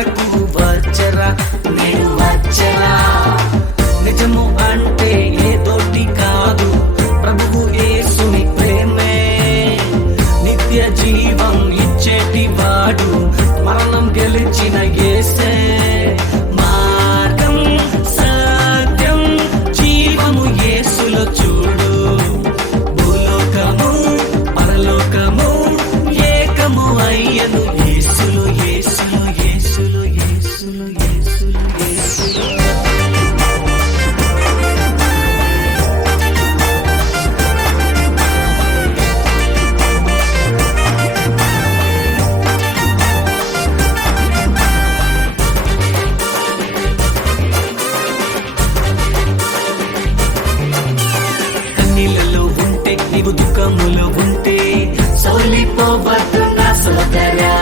మనకు వచ్చరా, నేను వచ్చరా. నిజము అంటే ఏదోటి కాదు, ప్రభువు యేసుని ప్రేమే. నిత్య జీవం ఇచ్చేటి వాడు, మరణం గెలిచిన యేసే. మార్గం సత్యం జీవము యేసులో చూడు. భూలోకము పరలోకము ఏకము అయ్యను యేసులో, యేసులో, యేసులో, యేసులో, యేసులో, యేసులో. కన్నీళ్ళలో ఉంటే, నీవు దుఃఖములో ఉంటే సోలిపోవద్దు నా సోదరా.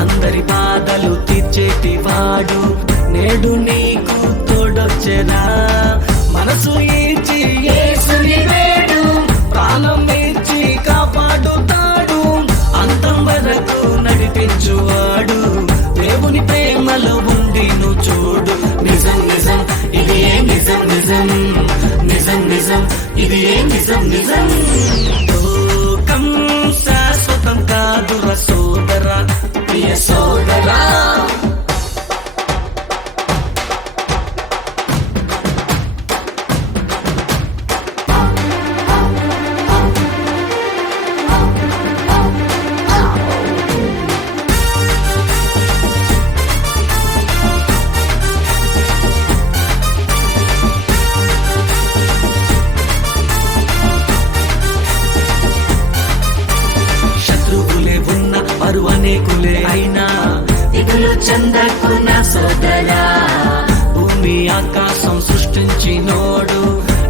అందరి బాధలు తీర్చేటి వాడు నేడు నీకు తోడొచ్చెరా. మనసు ఇచ్చి యేసుని వేడు, ప్రాణం ఇచ్చి కాపాడుతాడు. అంతం వరకు నడిపించువాడు, దేవుని ప్రేమలో ఉండి నువ్వు చూడు. నిజం నిజం ఇది ఏ నిజం, నిజం నిజం నిజం ఇది ఏ నిజం, నిజం. లోకం శాశ్వతం కాదురా సోదరా, ప్రియ సోదరా. శత్రువులే ఉన్న వారు అనేకులే అయినా ఇదులు చెందకున్న సోదరా. భూమి ఆకాశం సృష్టించినోడు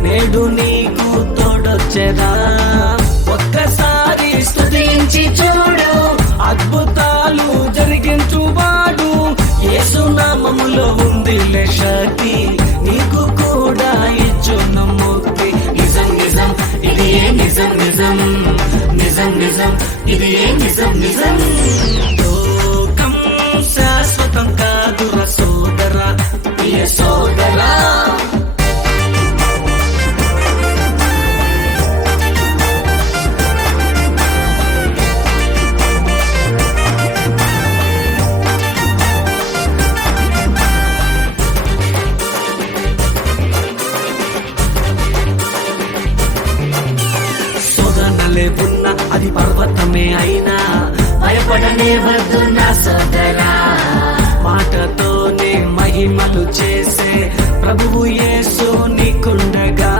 నేడు నీకు తోడొచ్చెరా. ఒక్కసారి స్తుతించి చూడు, అద్భుతాలు జరిగించువాడు. యేసు నామములో ఉందిలే శక్తి, నీకు కూడా ఇచ్చున్న ముక్తి. నిజం నిజం ఇది ఏ నిజం, నిజం నిజం నిజం ఇది ఏ నిజం, నిజం. లోకం శాశ్వతం కాదురా సోదరా, ప్రియ సోదరా. శోధనలే ఉన్న అది పర్వతమే అయినా భయపడనే వద్దు నా సోదరా. మాటతోనే మహిమలు చేసే ప్రభువు యేసు నీకుండగా.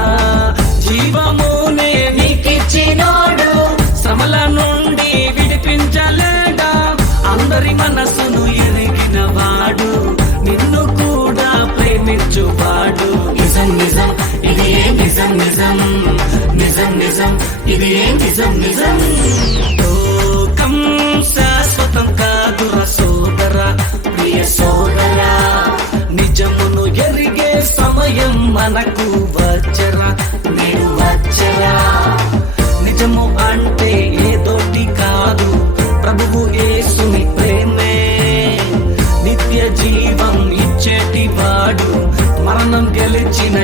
జీవమునే నీకిచ్చినోడు, శ్రమల నుండి విడిపించలేడా. అందరి మనసును ఎరిగిన వాడు, నిన్ను కూడా ప్రేమించువాడు. నిజం నిజం ఇది ఏ నిజం, నిజం నిజం నిజం ఇది ఏ నిజం, నిజం. లోకం శాశ్వతం కాదురా సోదరా, ప్రియ సోదరా. నిజమును ఎరిగే సమయం మనకు వచ్చరా, నేను వచ్చరా. నిజము అంటే ఏదోటి కాదు, ప్రభువు యేసుని ప్రేమే. నిత్య జీవం ఇచ్చేటి వాడు, మరణం గెలిచిన